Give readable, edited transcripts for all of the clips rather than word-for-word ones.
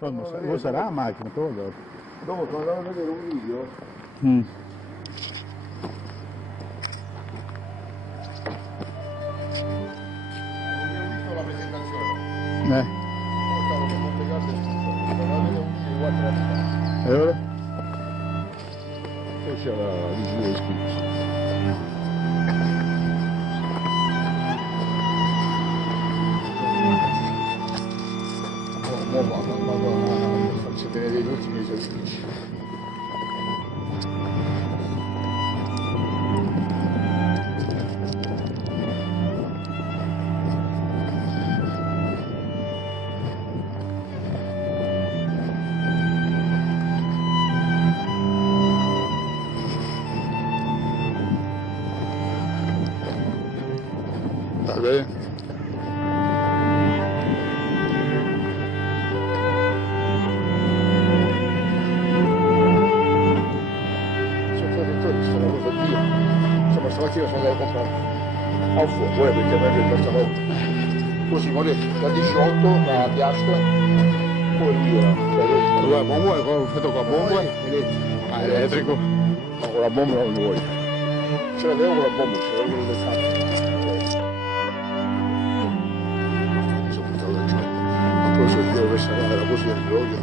Lo sarà la macchina, quello Dopo quando andavo a vedere un video, mm. non mi ho visto la presentazione. Poi stavo per complicare andavo a vedere un video di 4 anni fa. E ora? Poi c'era la visita di iscritti. Vado a farci vedere gli ultimi esercizi. Va bene. Insomma stamattina sono andato a comprare a un fuoco perché a me mi piaceva così vuole da 18 la piastra poi io La bomba è fatto con la bomba? Ah, elettrico. no con la bomba non lo vuoi ce l'avevo con la bomba ce l'avevo con il cazzo ma poi se io dovessi andare la cosa del olio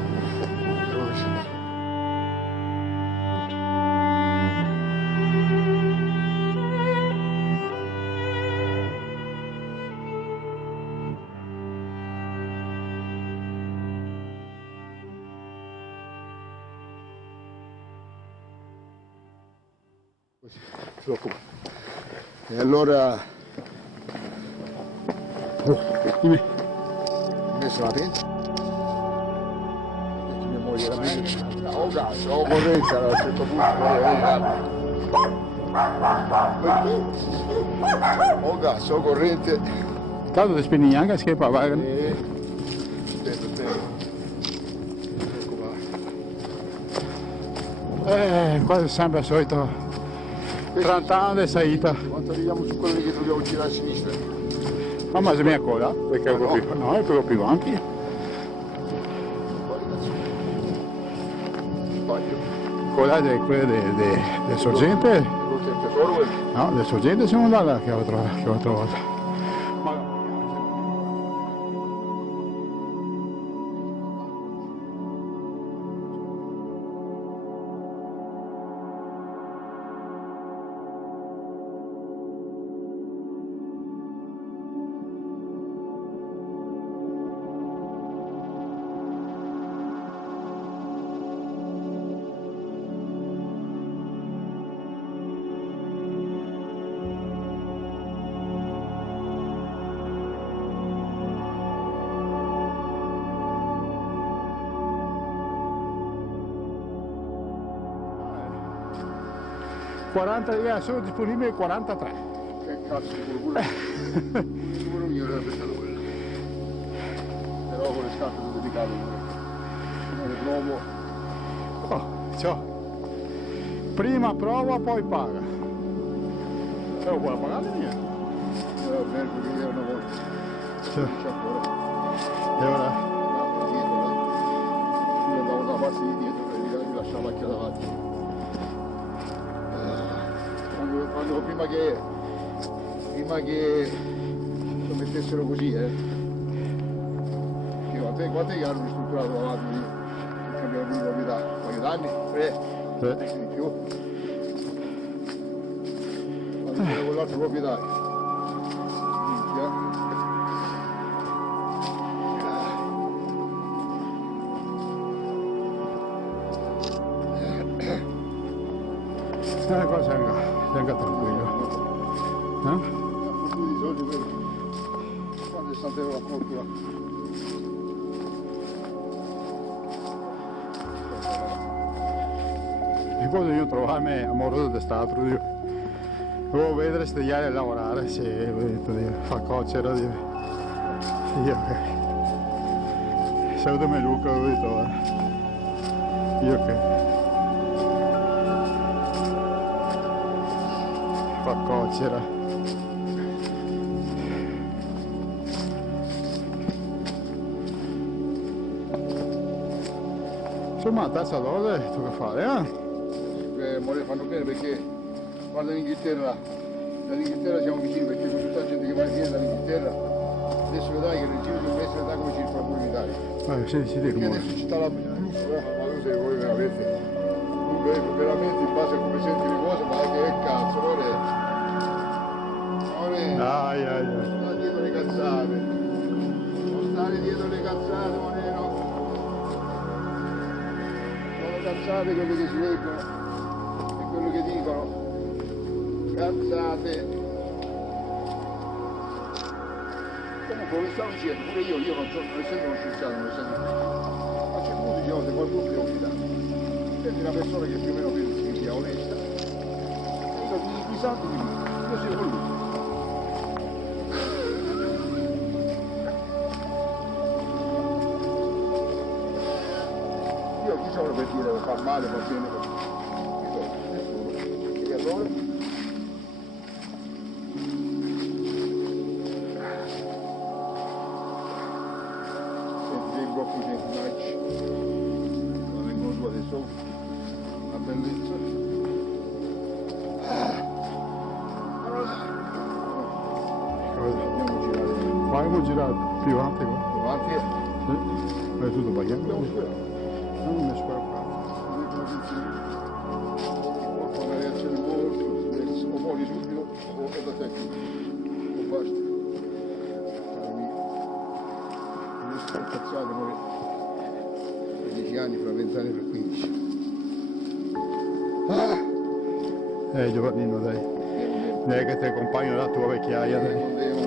e allora Dimmi. ho messo la pentola perché mia moglie era meglio ho gas, ho correnza a un certo punto ho gas, ho corrente Tanto ti spegni neanche che pa va. e aspetta ecco Qua è sempre il solito 30 anni di salita. quando arriviamo su quello che dobbiamo girare a sinistra Ma se mi accoda? Perché è proprio, no, è proprio più ampio. sbaglio Quella è quella del sorgente. lo tesoro No, del sorgente siamo andati che ho trovato. Sono disponibili 43. che cazzo pure quello mio sarebbe stato quello però con le scarpe sono dedicato non le provo Oh, ciao. Prima prova, poi paga. Però vuole pagare niente. va bene perché io una volta Cioè, c'è ancora e ora? io andavo da parte di dietro per mi lasciava la macchina davanti quando prima che lo mettessero così che quante che hanno ristrutturato davanti lì che cambiano di proprietà un paio d'anni? 3 anche di più quando c'era quell'altro proprietario minchia Qua sei tranquillo. più di soldi per quando è stato la fortuna E quando io trovarmi amoroso di stato, io volevo vedere studiare e lavorare, sì, ho detto di far coccero, io che salutami Luca, ho detto io che fa coccera. Insomma, la terza dose tocca fare, More fanno bene perché guarda l'Inghilterra, dall'Inghilterra siamo vicini perché c'è tutta la gente che va e viene dall'Inghilterra, adesso vedrai che nel giro di un mese vedrai come circola pure in Italia. Sì, Perché adesso ci sta la blues, ma tu sei voi veramente, veramente in base a come senti le cose, ma che cazzo, More, Ai. sta dietro le cazzate, non stare dietro le cazzate, Moreno. Sono cazzate quelle che si leggono e quello che dicono. Cazzate. Comunque come stavo dicendo, pure io non essendo uno scienziato, non essendo ma c'è molti di volte qualcuno che ho fidato. Prendi una persona che più o meno pensi che sia onesta. E io di santo di io sono con lui. Io chi sono per dire fa male, fa bene, chi sono? Nessuno. E allora? Senti dei blocchi centinaggi, non vengono su adesso, una bellezza. Andiamo a girare. Fai girare più avanti qua. Avanti e Sì. È tutto sbagliato. abbiamo superato. Non mi spero. Una reazione molto, o muori subito o da tecnica, o basta. Adesso sono cazzate, muori 10 anni, fra 20 anni, fra 15. Giovannino, dai. Dai che ti accompagno la tua vecchiaia, dai. Devo.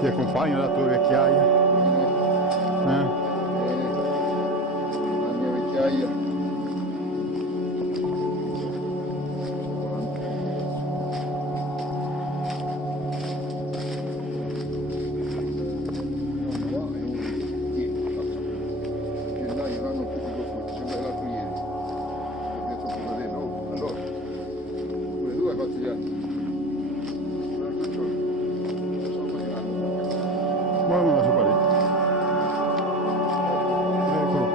Ti accompagno la tua vecchiaia. La mia vecchiaia. Buono, non so quale. Eccolo.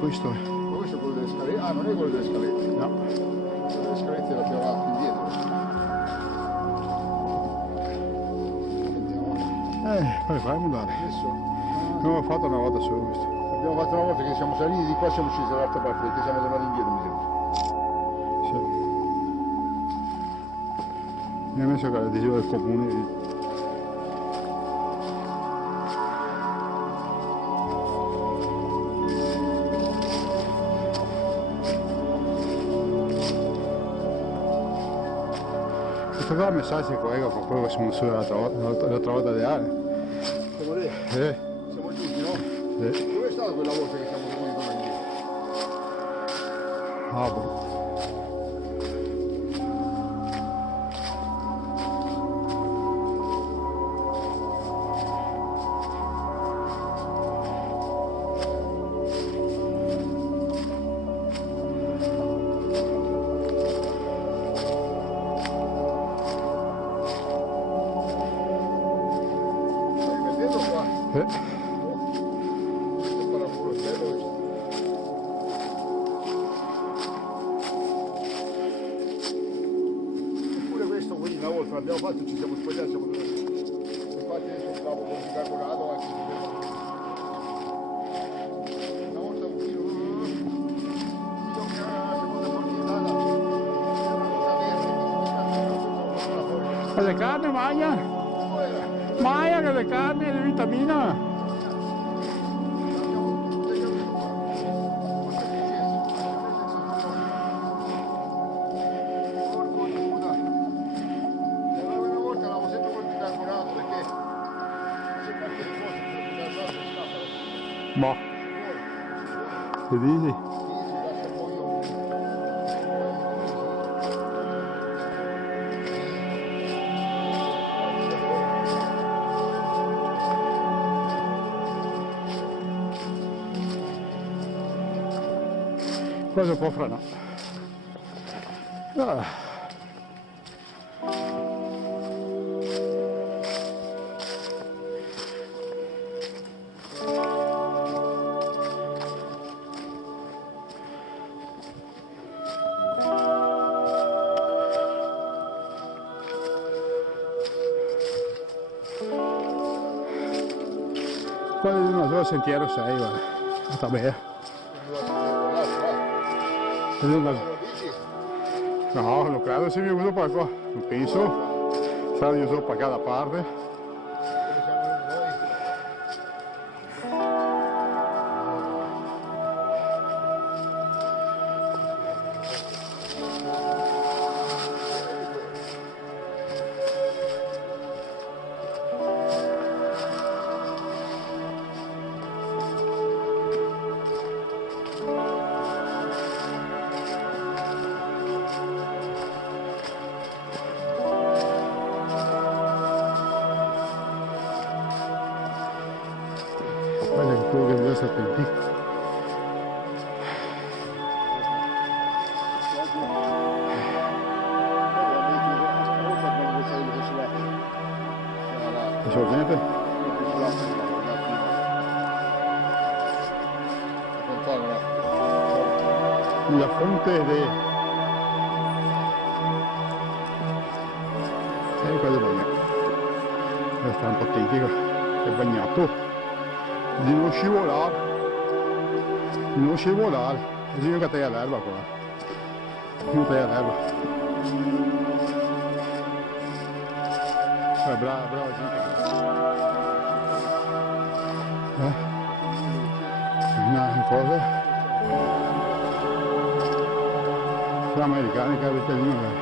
Questo è. Ma questo è quello delle scalette? Ah, non è quello delle scalette. No. Quello delle scalette l'abbiamo fatto indietro. Andiamo. Poi fai mutare. Adesso L'ho fatto una volta solo questo. abbiamo fatto una volta che siamo saliti di qua siamo scesi dall'altra parte perché siamo tornati indietro, mi sembra. Sì. Mi ha messo che l'adesivo del comune. Questo qua messaggio si collega con quello che siamo su l'altra volta di Ale. Siamo lì? Siamo giunti, no? Sì. Dove è stata quella volta che siamo venuti tornati indietro? Ah, boh. Stai rimettendo qua? Sì. Questo paracuro è bello. Eppure questo, quindi una volta l'abbiamo fatto, ci siamo sbagliati, siamo tornati. Infatti adesso stavo con il bicarbonato anche se una volta un chilo, seconda portata, era una cosa verde, Che le carne, Maia? Maia, che le carne, le vitamine. Boh, che dici? Cosa può frenare? una sola sentiero 6, guarda. Sta bene. No, non credo sia venuto per qua, non penso. Sarà venuto per cada parte. Guarda che quello che deve essere attenti. Sorgente? La fonte di... quello è bagnato. Deve stare un po' attenti, è bagnato. Di non scivolare. Di non scivolare. Bisogna che taglia l'erba qua. Non taglia l'erba. Brava gente. Una cosa. Sono americani che avete lì.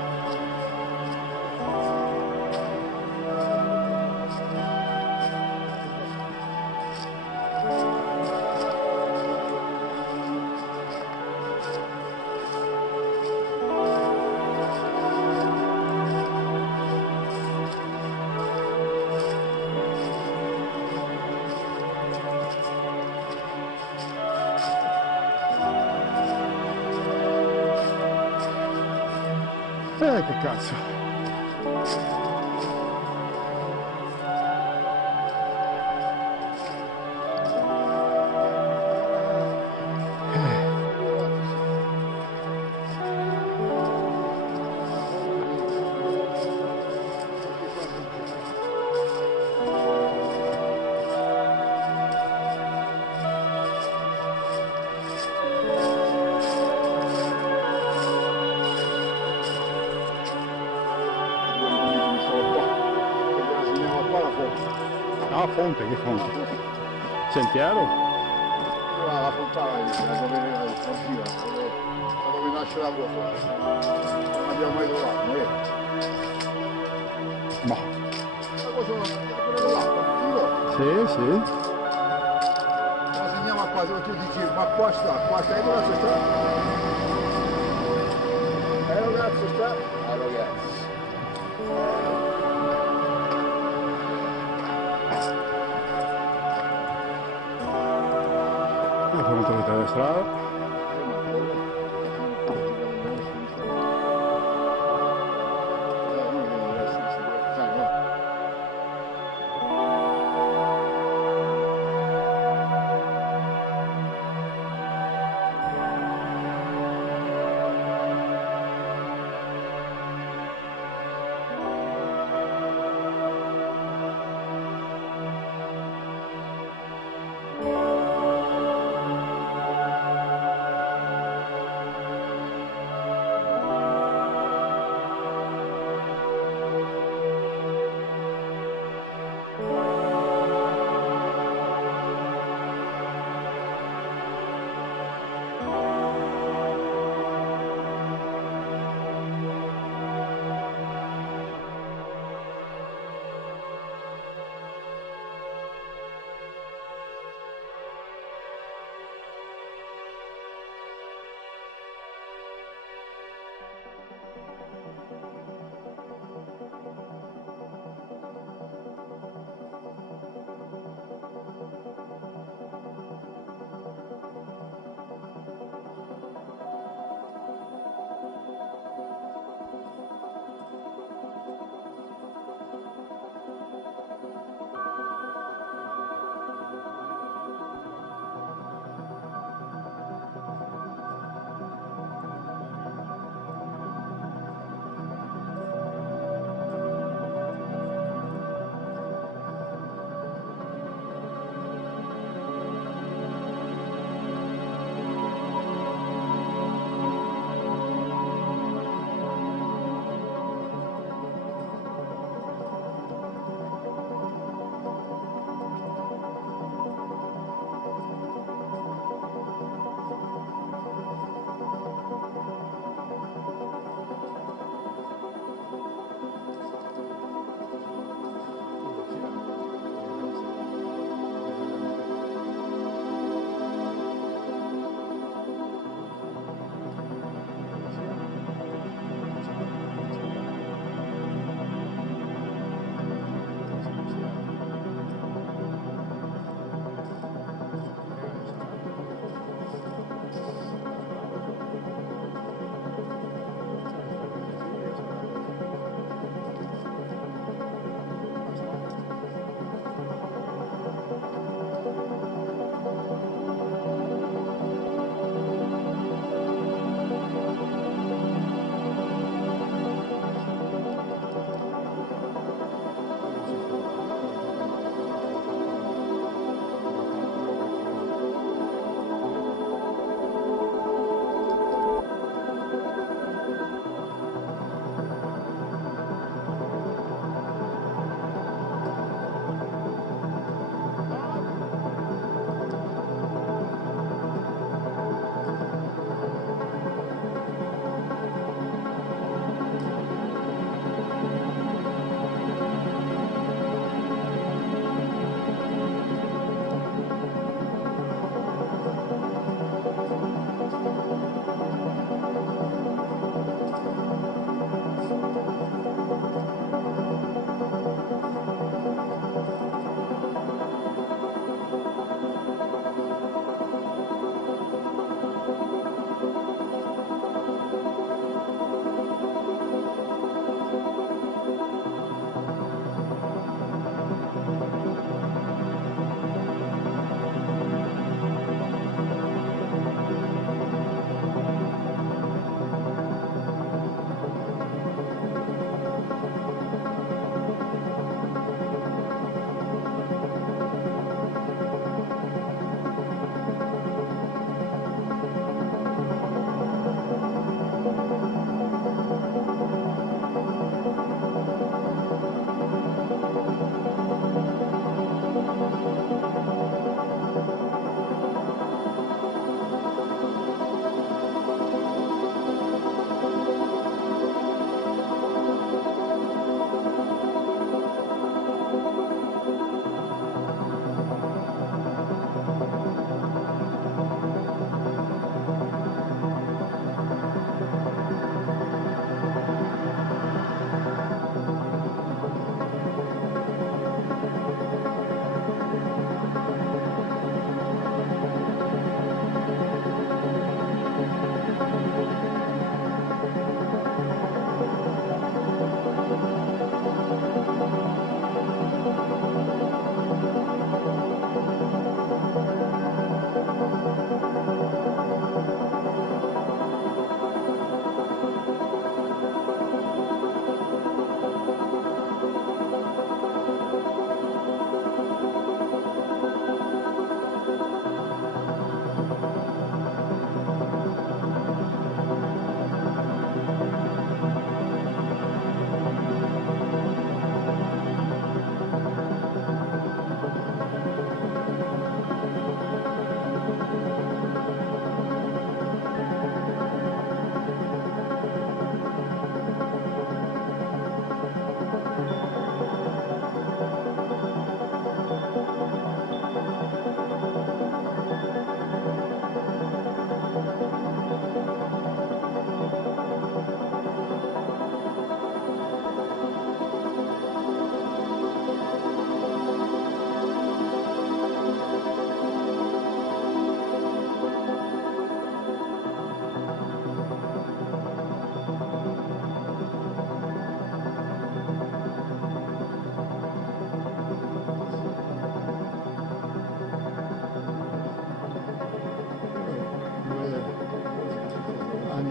Che cazzo. Ah, fonte, che fonte? Sentiero? La fontana dove sportiva, dove nasce l'acqua qua. Non l'abbiamo mai trovato, Ma. Ma cosa quella dell'acqua, Sì. la segniamo qua dove tu dici, ma qua sta, e dove sta? Ragazzo sta? Ragazzi. Facciamo trovare la strada.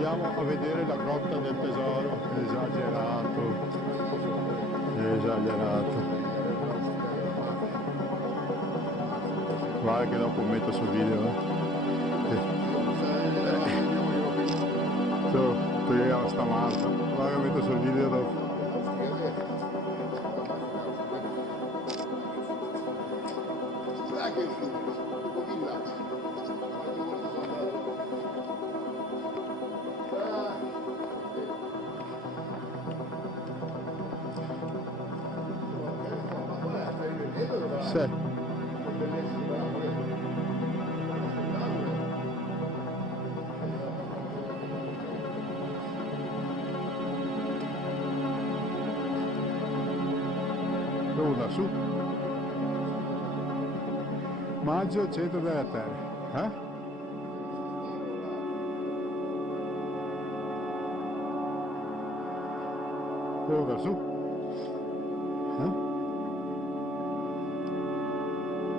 Andiamo a vedere la grotta del tesoro. Esagerato. Esagerato. Guarda che dopo metto sul video. Togliamo sta marcia. Guarda che metto sul video dopo. Sì. Dove lassù? Maggio al centro della terra. Eh? Dove lassù?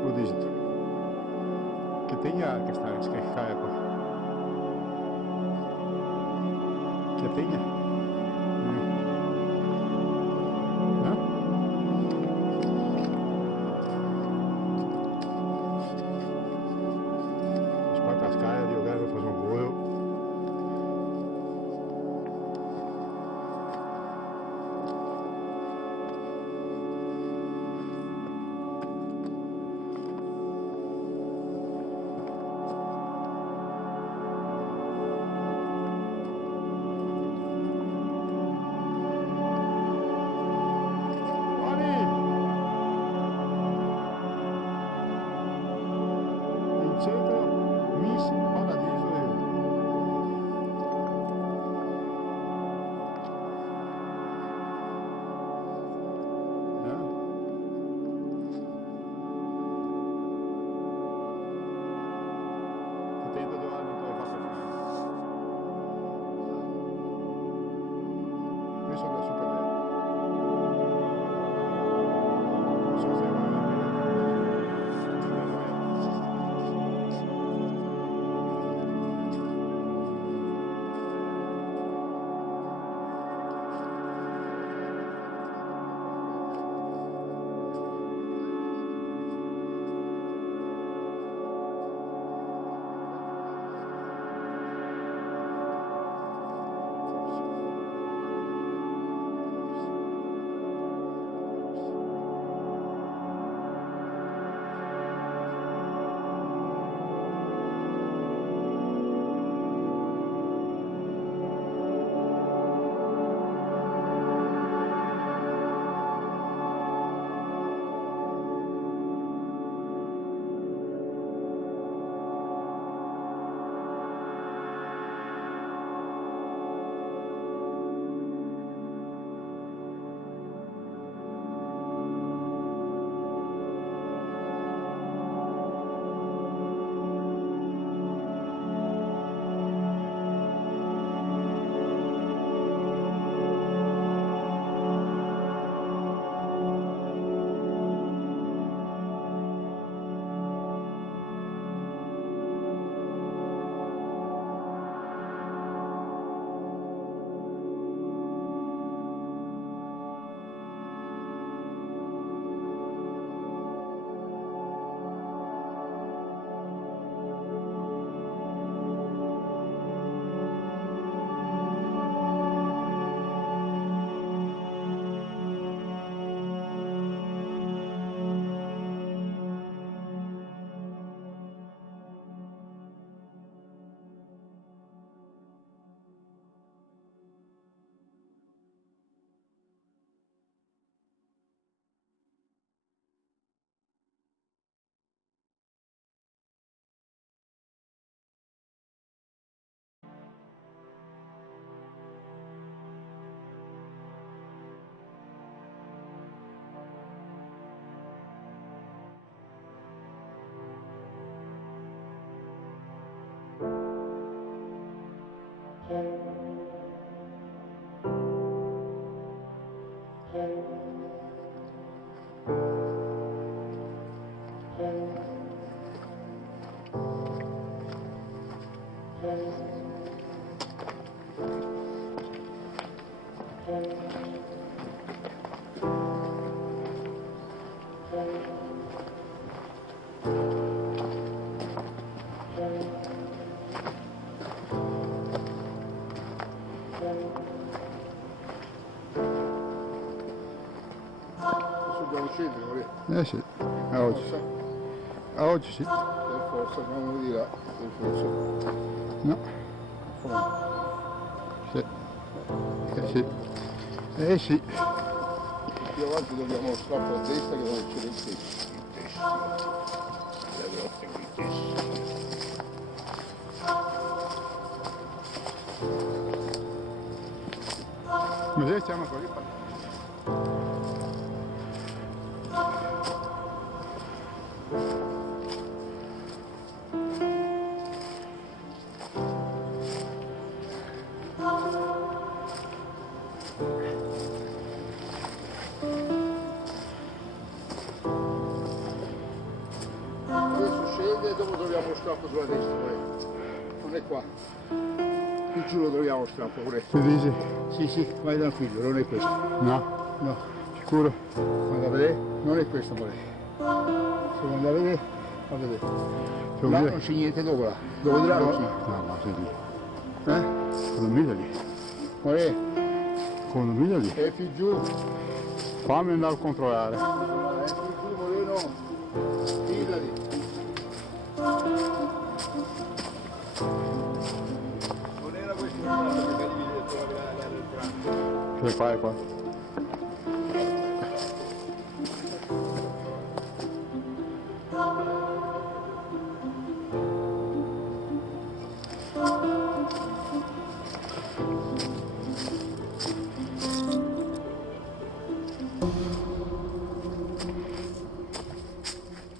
Wat is het? Que tenha que está esquecada pa. Que tenha. Spat as caras de jogar faz gol. Dobbiamo scendere, vorrei. Sì, a oggi. A oggi sì. Per forza, andiamo di là, per forza. No. Sì. Sì. Sì. Più avanti dobbiamo lo strappo a destra che dove c'è il testo. Ma se siamo fuori. Adesso scende e dopo troviamo lo strappo sulla destra, vorrei. Non è qua. Qui giù lo troviamo lo strappo, vorrei. Tu dici? Sì, sì, vai tranquillo, non è questo. No? No, Sicuro? vado a vedere, non è questo, vorrei. Se vuoi andare a vedere, va a vedere. Se vuoi Là vedere? non c'è niente dopo là. Dove di là non c'è. No, ma sei lì. Eh? Non mi lì. Vorrei, Non mi lì. è più giù. Fammi andare a controllare. È più giù, Moreno. Fidati. Non era questo il fatto che venivi dietro la Che fai qua?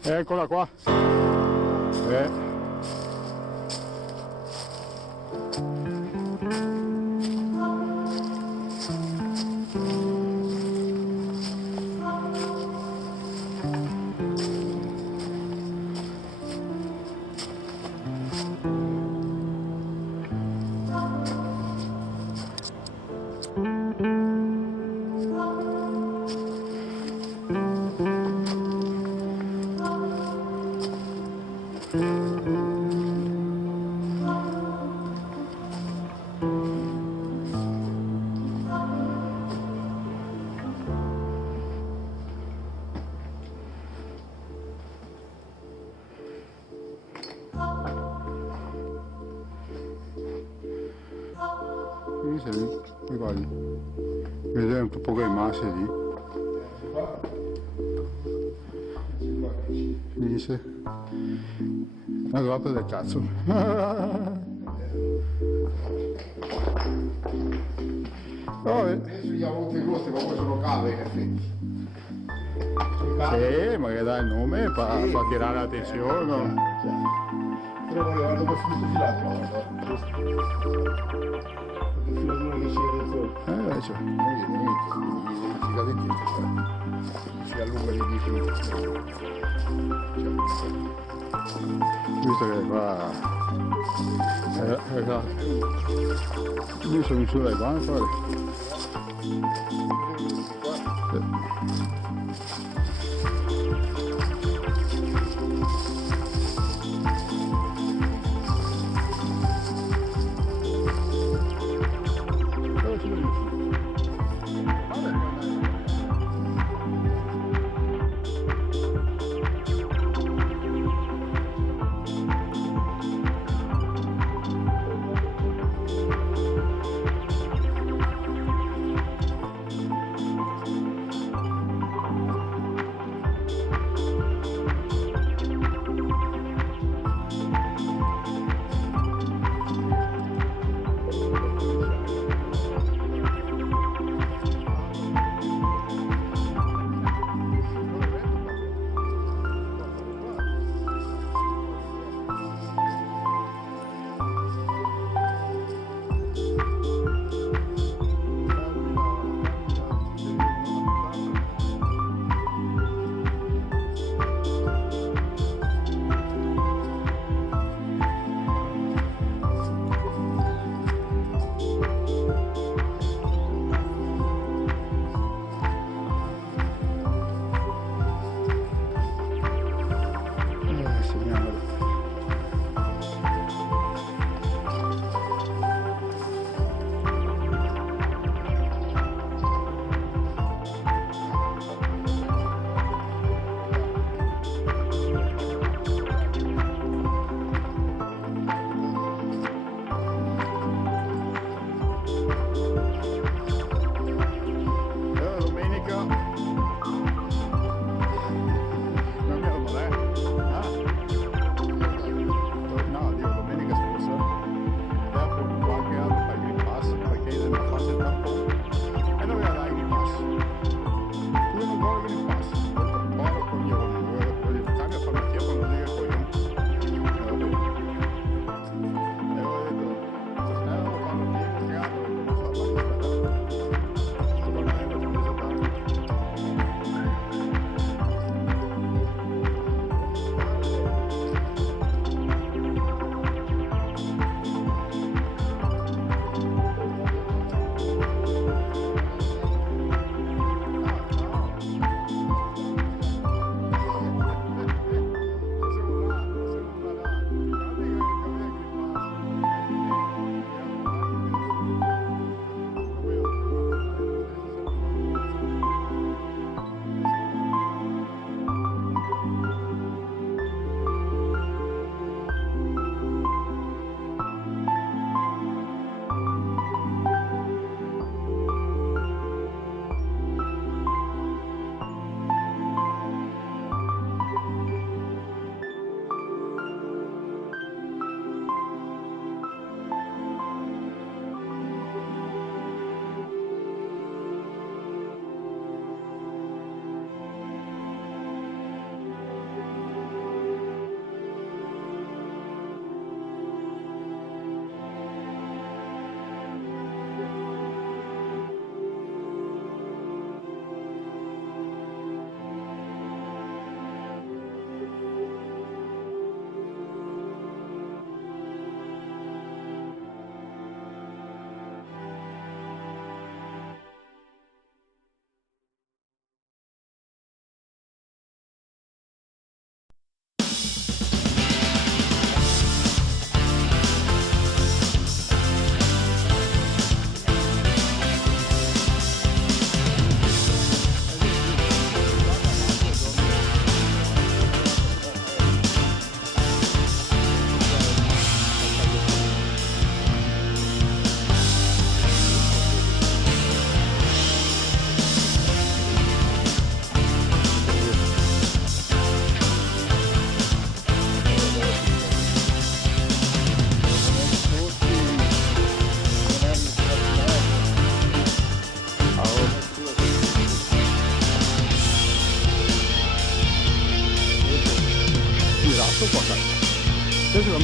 Eccola qua. Dice lì, e guardi. Vedete un po' che masse lì. Dice. Una grotta del cazzo. Vabbè. Adesso gli ha molte coste, ma poi sono cave in effetti. Sì, ma che dai il nome fa tirare l'attenzione. Però voglio guardare questo filato, guarda. Il filatore che c'è dentro. Cioè. Si cade in si allunga di 10 minuti. Visto che qua io sono in su dai banchi, guarda.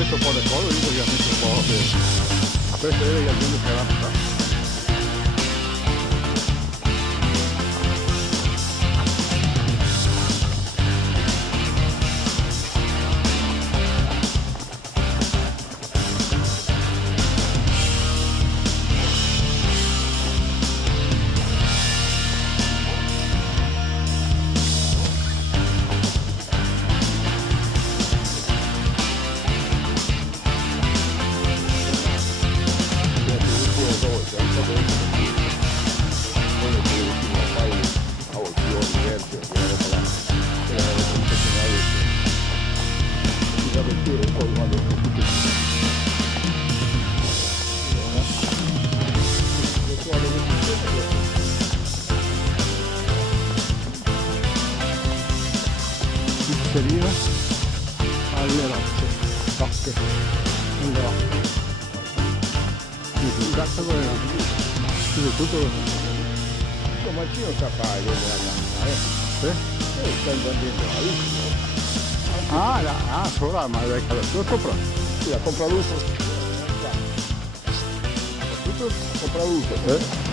messo fuori le cose, dico che ha messo un po' che questo è la gente che era pizzeria alle rocce, rocche, nelle rocche. Un cazzo con le rocce. Tutto Ma ci non sa fare sì? sta invadendo sopra, ma è casa tua sopra. sì, la compra l'uso tutto compra l'uso